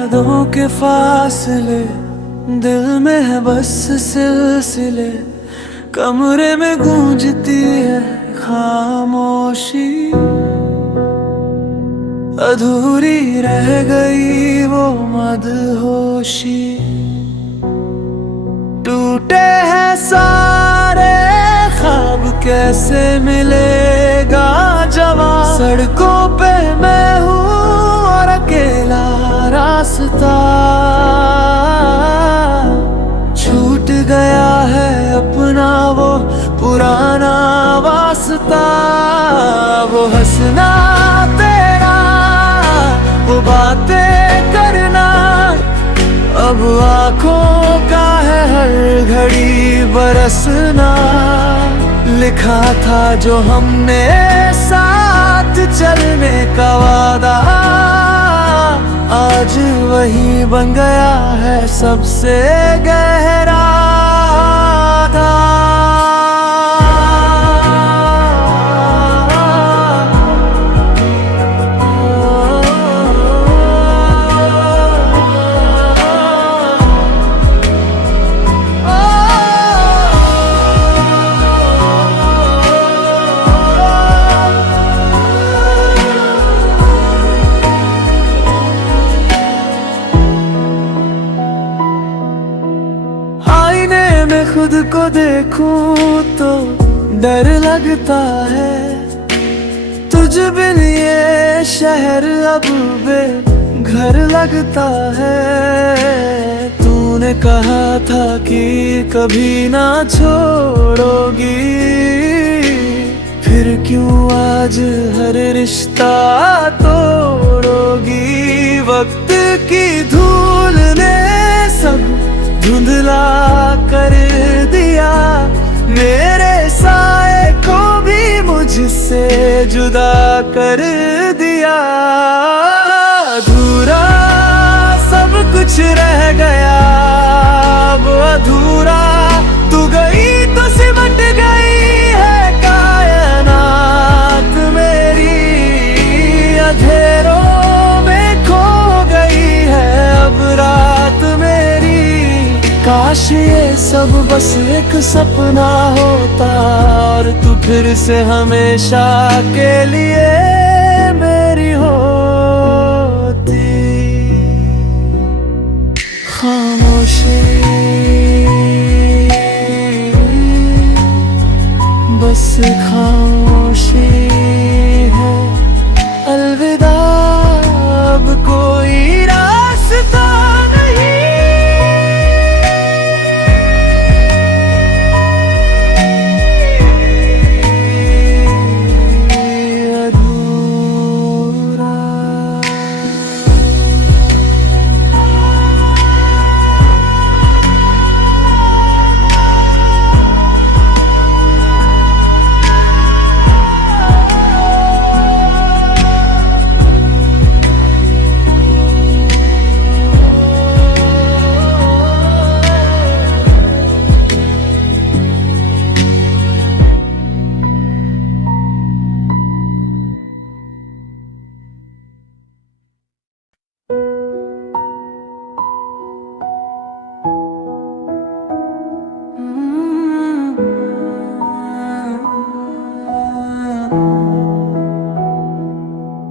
यादों के फासले दिल में है बस सिलसिले, कमरे में गूंजती है खामोशी। अधूरी रह गई वो मदहोशी। टूटे हैं सारे ख्वाब कैसे मिलेगा जवाब। सड़कों पे मैं हूँ और अकेला रास्ता। छूट गया है अपना वो पुराना वास्ता। वो हंसना तेरा, वो बातें करना, अब आँखों का है हर घड़ी बरसना। लिखा था जो हमने साथ चलने का वादा, आज वही बन गया है सबसे गहरा था। खुद को देखूं तो डर लगता है। तुझ बिन ये शहर अब बेघर लगता है। तूने कहा था कि कभी ना छोड़ोगी, फिर क्यों आज हर रिश्ता तोड़ोगी। वक्त की धूल ने सब धुंधला कर दिया, मेरे साए को भी मुझसे जुदा कर दिया। अधूरा सब कुछ रह गया अब अधूरा। तू गई तो सिमट गई है कायनात मेरी। अंधेरों में खो गई है अब रात मेरी। काश ये सब बस एक सपना होता और तू फिर से हमेशा के लिए मेरी होती। खामोशी बस खामोशी है। अलविदा अब कोई रास्ता नहीं।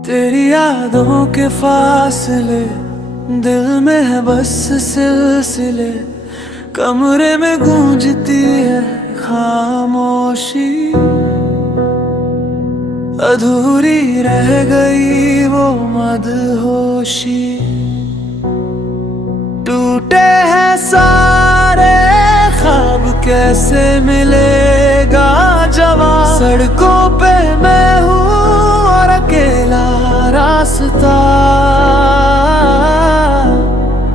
तेरी यादों के फासले दिल में है बस सिलसिले, कमरे में गूंजती है खामोशी। अधूरी रह गई वो मदहोशी। टूटे हैं सारे ख्वाब कैसे मिलेगा जवाब। सड़कों पे मैं हूँ और अकेला रास्ता।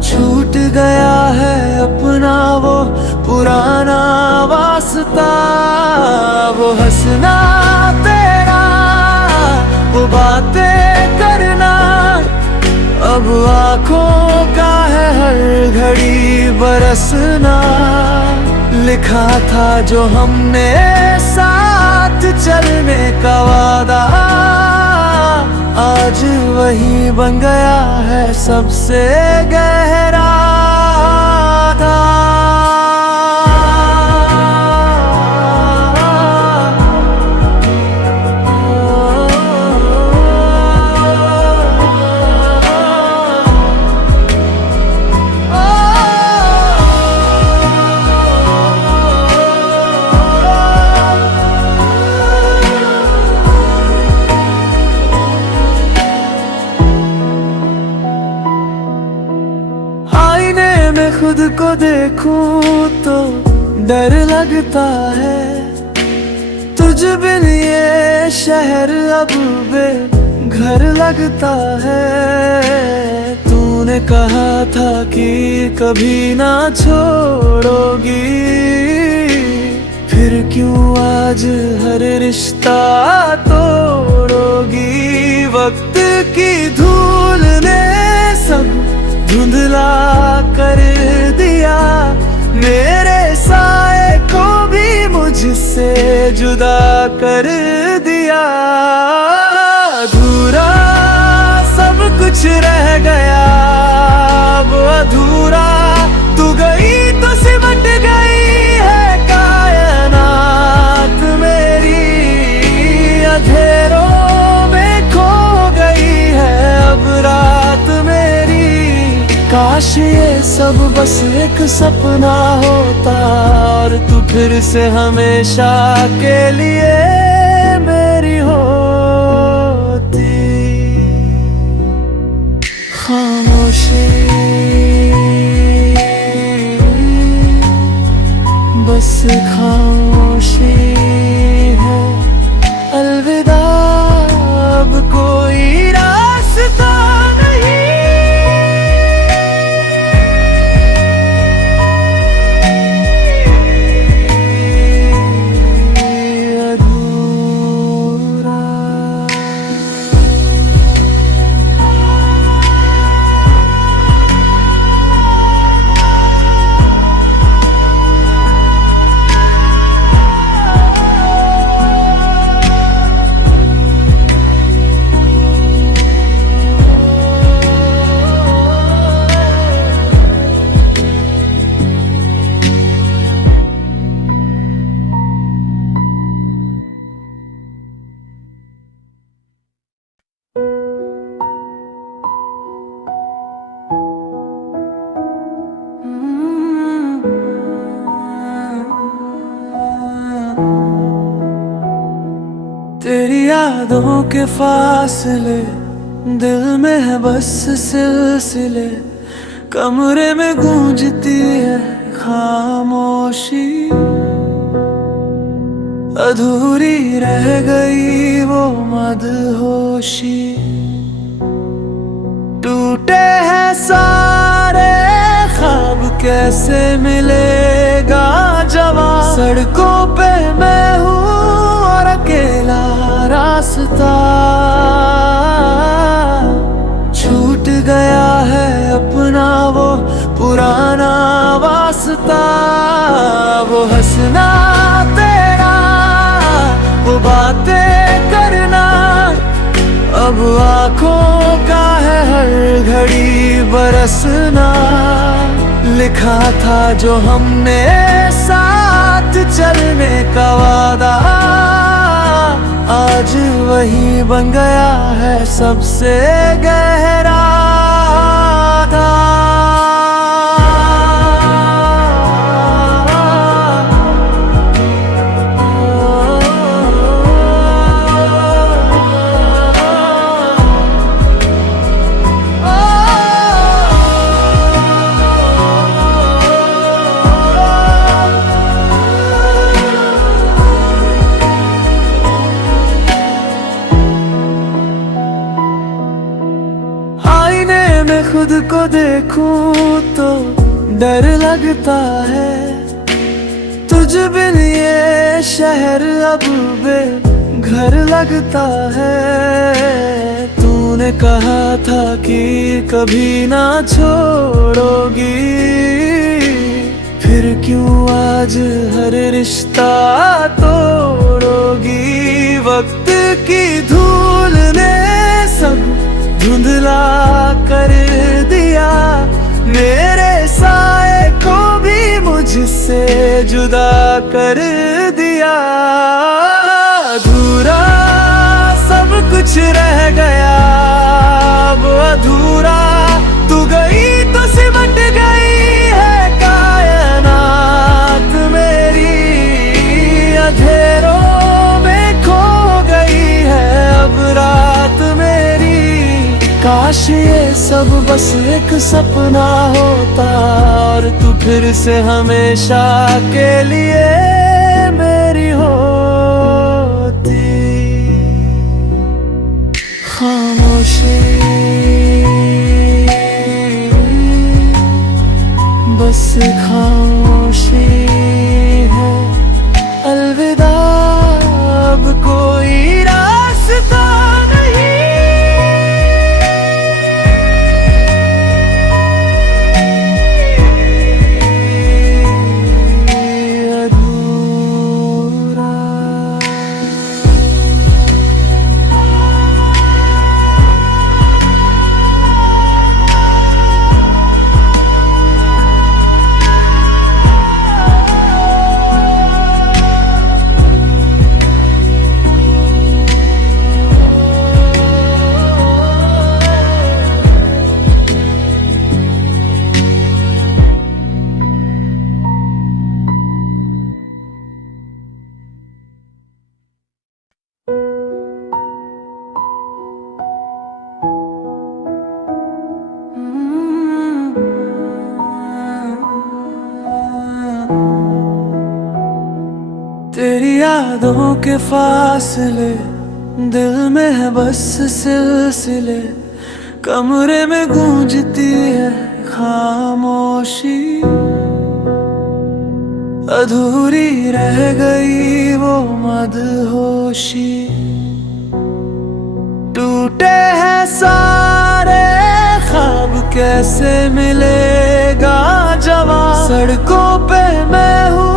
छूट गया है अपना वो पुराना वास्ता। वो हंसना तेरा, वो बातें करना, अब आँखों का है हर घड़ी बरसना। लिखा था जो हमने साथ चलने का वादा, आज वही बन गया है सबसे गहरा खुद को देखूं तो डर लगता है, तुझ बिन ये शहर अब बेघर लगता है। तूने कहा था कि कभी ना छोड़ोगी, फिर क्यों आज हर रिश्ता तोड़ोगी। वक्त की धूल ने सब धुंधला कर दिया, मेरे साए को भी मुझसे जुदा कर दिया। अधूरा सब कुछ रह गया अब अधूरा, तू गई तो सिमट गई है कायनात मेरी। अंधेरों में खो गई है अब रात मेरी। काश ये सब बस एक सपना होता और तू फिर से हमेशा के लिए मेरी होती। खामोशी बस खामोशी है, अलविदा अब कोई रास्ता नहीं। तेरी यादों के फासले दिल में है बस सिलसिले, कमरे में गूंजती है खामोशी। अधूरी रह गई वो मदहोशी, टूटे हैं सारे ख्वाब कैसे मिलेगा जवाब। सड़कों पे मैं हूँ और अकेला रास्ता, छूट गया है अपना वो पुराना वास्ता। वो हंसना तेरा, वो बातें करना, अब आँखों का है हर घड़ी बरसना। लिखा था जो हमने साथ चलने का वादा, आज वही बन गया है सबसे गहरा था। खुद को देखूं तो डर लगता है, तुझ बिन ये शहर अब बेघर लगता है। तूने कहा था कि कभी ना छोड़ोगी, फिर क्यों आज हर रिश्ता तोड़ोगी। वक्त की धूल ने सब धुंधला कर दिया, मेरे साए को भी मुझसे जुदा कर दिया। अधूरा सब कुछ रह गया, वो अधूरा तू गई तो सिमट गई है कायनात मेरी, अंधेरों में खो गई है अब रात मेरी। काश ये सब बस एक सपना होता और तू फिर से हमेशा के लिए मेरी होती। खामोशी बस खामोशी है, अलविदा अब कोई रास्ता नहीं। अधूरा तेरी यादों के फासले, दिल में है बस सिलसिले, कमरे में गूंजती है खामोशी। अधूरी रह गई वो मदहोशी, टूटे हैं सारे ख्वाब कैसे मिलेगा जवाब। सड़कों पे मैं हूँ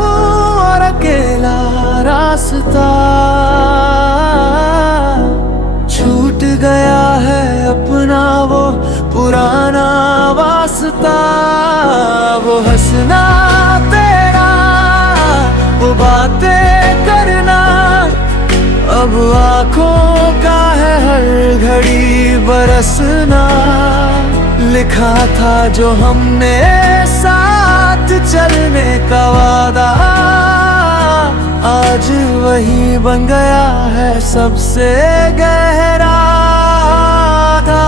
और अकेला रास्ता, छूट गया है अपना वो पुराना वास्ता। वो हंसना तेरा, वो बातें करना, अब आँखों का है हर घड़ी बरसना। लिखा था जो हमने साथ चलने का वादा, आज वही बन गया है सबसे गहरा था।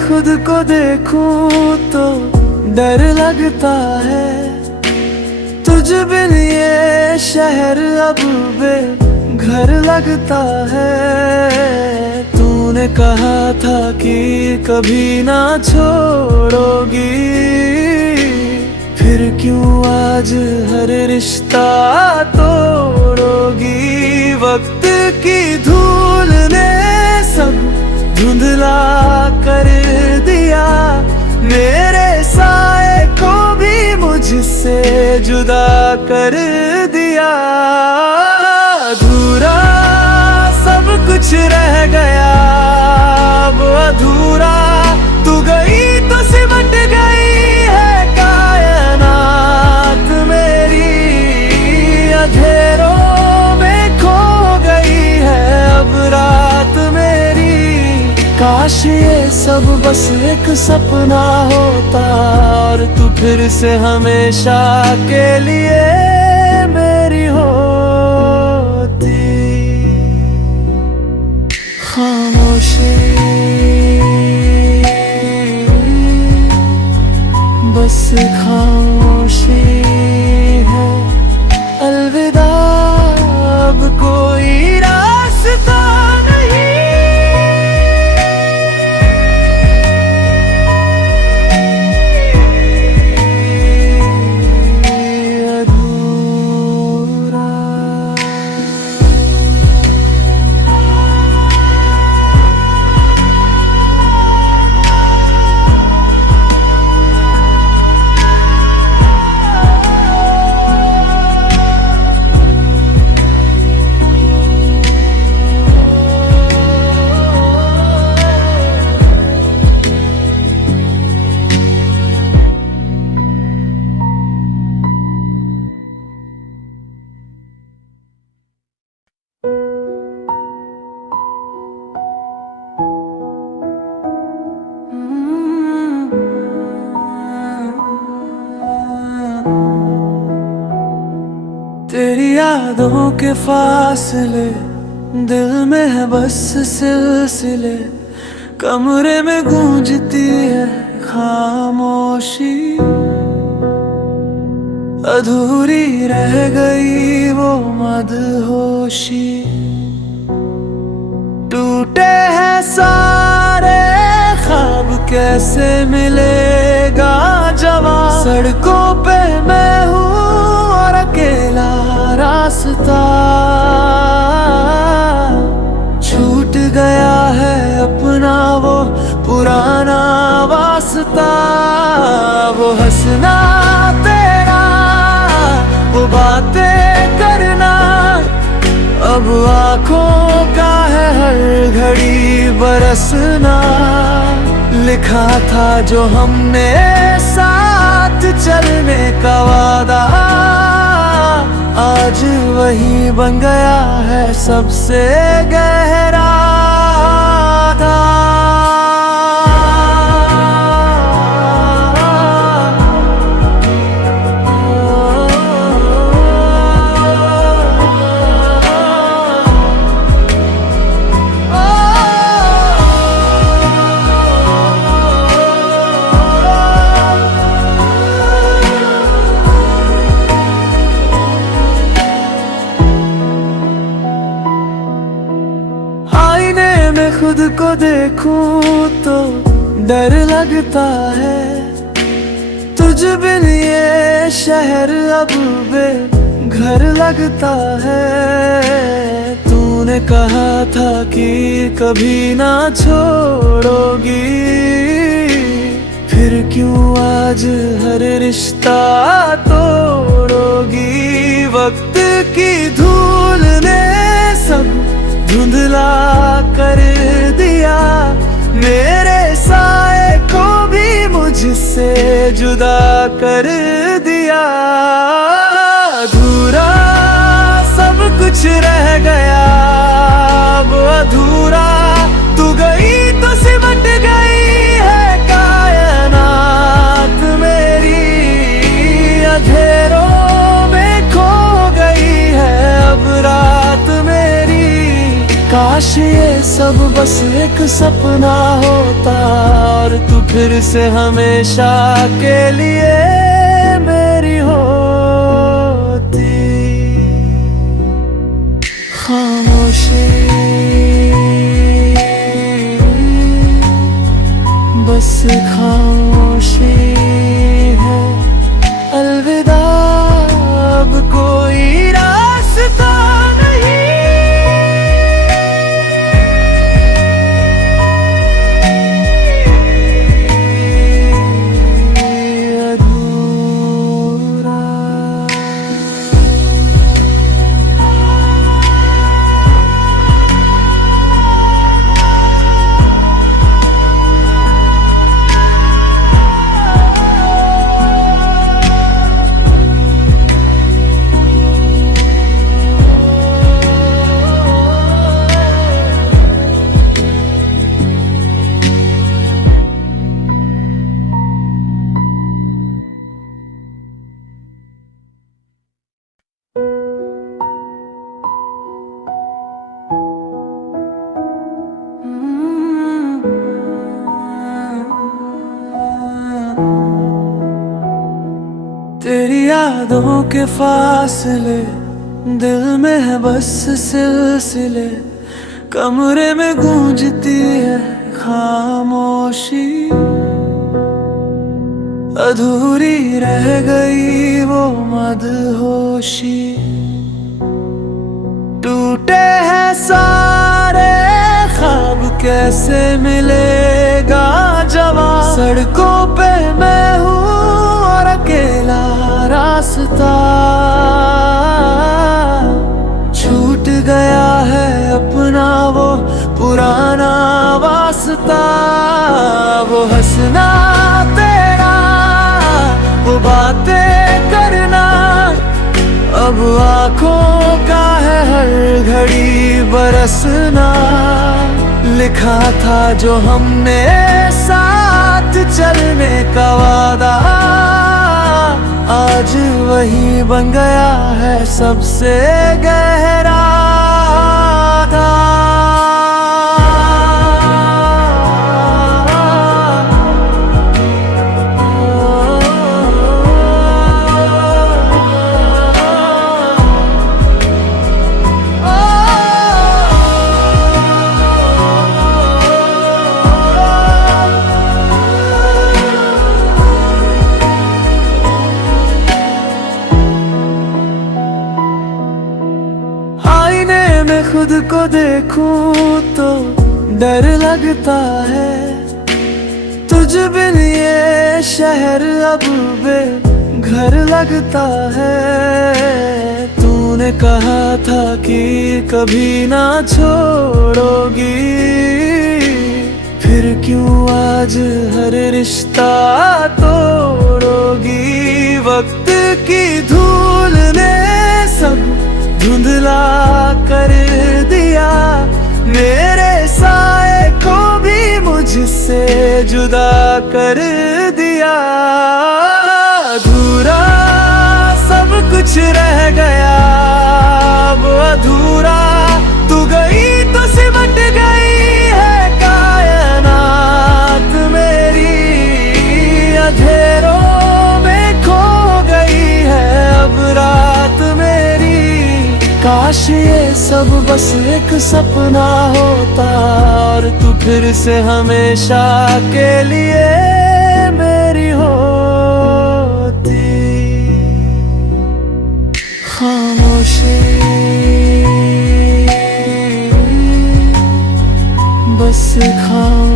खुद को देखूं तो डर लगता है, तुझ बिन ये शहर अब बेघर लगता है। तूने कहा था कि कभी ना छोड़ोगी, फिर क्यों आज हर रिश्ता तोड़ोगी। वक्त की धूल ने सब धुंधला कर दिया, मेरे साए को भी मुझसे जुदा कर दिया। अधूरा सब कुछ रह गया, वो अधूरा तू गई तो सिमट गई है कायनात मेरी। अंधेरों में खो गई है अब रात मेरी। काश ये सब बस एक सपना होता और तू फिर से हमेशा के लिए मेरी होती। खामोशी बस खामोशी है, अलविदा अब कोई रास्ता नहीं। तेरी यादों के फासले दिल में है बस सिलसिले, कमरे में गूंजती है खामोशी। अधूरी रह गई वो मदहोशी, टूटे हैं सारे ख्वाब कैसे मिलेगा जवाब। सड़कों पे मैं हूँ और अकेला रास्ता, छूट गया है अपना वो पुराना वास्ता। वो हंसना तेरा, वो बातें करना, अब आँखों का है हर घड़ी बरसना। लिखा था जो हमने साथ चलने का वादा, आज वही बन गया है सबसे गहरा था। खुद को देखूं तो डर लगता है, तुझ बिन ये शहर अब बेघर लगता है। तूने कहा था कि कभी ना छोड़ोगी, फिर क्यों आज हर रिश्ता तोड़ोगी। वक्त की धूल ने सब धुंधला कर दिया, मेरे साए को भी मुझसे जुदा कर दिया। अधूरा सब कुछ रह गया अब अधूरा, तू गई तो सिमट गई है कायनात मेरी। अंधेरों में खो गई है अब रात मेरी। काश ये सब बस एक सपना होता और तू फिर से हमेशा के लिए मेरी होती। खामोशी बस खामोशी है, अलविदा अब कोई रास्ता नहीं। तेरी यादों के फासले दिल में है बस सिलसिले, कमरे में गूंजती है खामोशी। अधूरी रह गई वो मदहोशी, टूटे हैं सारे ख्वाब कैसे मिलेगा जवाब। सड़कों पे मैं हूँ और अकेला रास्ता, छूट गया है अपना वो पुराना वास्ता। वो हंसना तेरा, वो बातें करना, अब आँखों का है हर घड़ी बरसना। लिखा था जो हमने साथ चलने का वादा, आज वही बन गया है सबसे गहरा मैं खुद को देखूं तो डर लगता है, तुझ बिन ये शहर अब बेघर लगता है। तूने कहा था कि कभी ना छोड़ोगी, फिर क्यों आज हर रिश्ता तोड़ोगी। वक्त की धूल ने सब धुंधला कर दिया, मेरे साए को भी मुझसे जुदा कर दिया। अधूरा सब कुछ रह गया अब अधूरा, तू गई तो सिमट गई है कायनात मेरी। अंधेरों में खो गई है अब रात मेरी। काश ये सब बस एक सपना होता और तू फिर से हमेशा के लिए मेरी होती। खामोशी बस खामोशी।